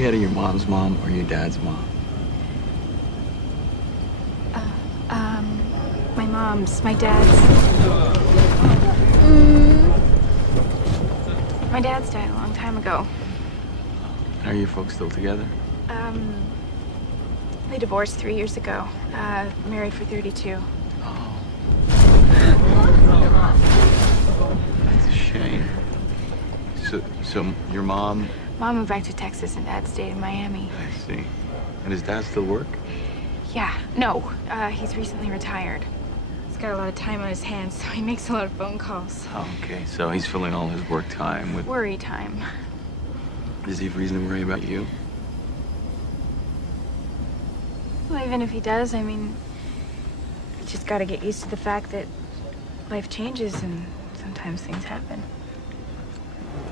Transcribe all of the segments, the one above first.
me out of your mom's mom or your dad's mom? My mom's, my dad's. My dad's died a long time ago. Are you folks still together? They divorced 3 years ago. Married for 32. Oh. That's a shame. So your mom... Mom moved back to Texas and Dad stayed in Miami. I see. And does Dad still work? Yeah, no. He's recently retired. He's got a lot of time on his hands, so he makes a lot of phone calls. Oh, okay. So he's filling all his work time with... Worry time. Does he have reason to worry about you? Well, even if he does, I mean, you just gotta get used to the fact that life changes and sometimes things happen.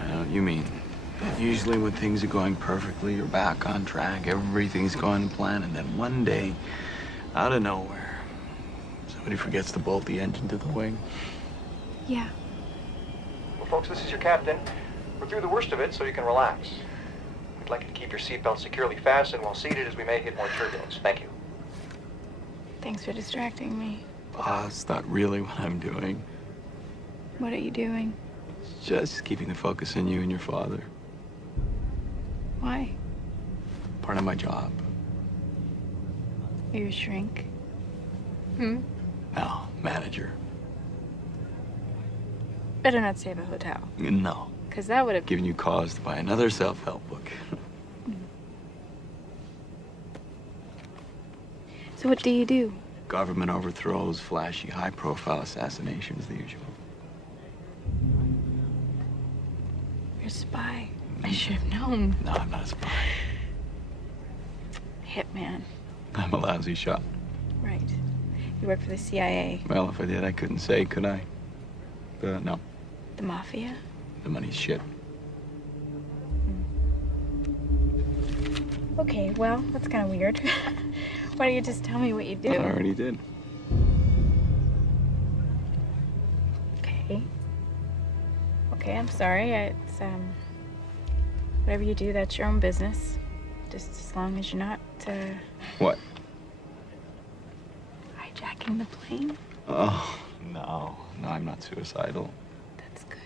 I know what you mean. Usually when things are going perfectly, you're back on track, everything's going to plan, and then one day, out of nowhere, somebody forgets to bolt the engine to the wing. Yeah. Well, folks, this is your captain. We're through the worst of it, so you can relax. We'd like you to keep your seatbelt securely fastened while seated, as we may hit more turbulence. Thank you. Thanks for distracting me. That's not really what I'm doing. What are you doing? Just keeping the focus on you and your father. Why? Part of my job. Are you a shrink? No, manager. Better not stay at the hotel. No. Because that would have... Giving you cause to buy another self-help book. So what do you do? Government overthrows, flashy, high-profile assassinations, the usual. You're a spy. I should have known. No, I'm not a spy. Hitman. I'm a lousy shot. Right. You work for the CIA. Well, if I did, I couldn't say, could I? No. The Mafia? The money's shit. Okay, well, that's kind of weird. Why don't you just tell me what you do? I already did. Okay. Okay, I'm sorry. It's, whatever you do, that's your own business. Just as long as you're not, What? hijacking the plane? Oh, no. No, I'm not suicidal. That's good.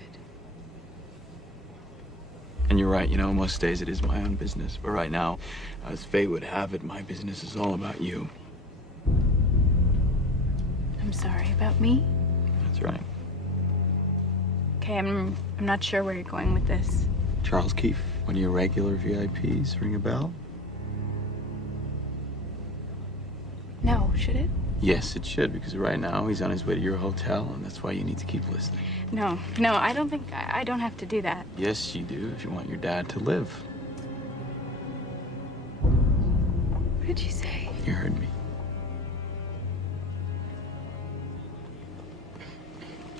And you're right, you know, most days it is my own business. But right now, as fate would have it, my business is all about you. I'm sorry about me? That's right. Okay, I'm not sure where you're going with this. Charles Keefe, one of your regular VIPs, ring a bell? No, should it? Yes, it should, because right now he's on his way to your hotel, and that's why you need to keep listening. No, I don't think I don't have to do that. Yes, you do, if you want your dad to live. What did you say? You heard me.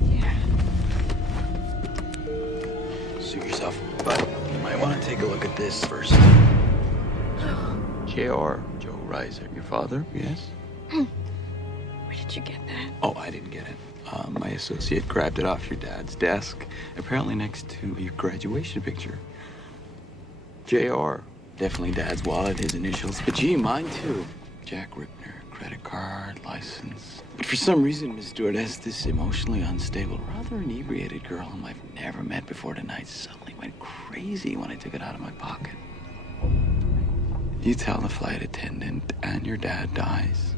Yeah. Suit yourself, but you might want to take a look at this first. J.R. Joe Reiser, your father, yes? Where did you get that? Oh, I didn't get it. My associate grabbed it off your dad's desk, apparently next to your graduation picture. J.R. Definitely Dad's wallet, his initials. But gee, mine too. Jack Rippner, credit card, license. But for some reason, Miss Stewart has this emotionally unstable, rather inebriated girl whom I've never met before tonight suddenly went crazy when I took it out of my pocket. You tell the flight attendant and your dad dies.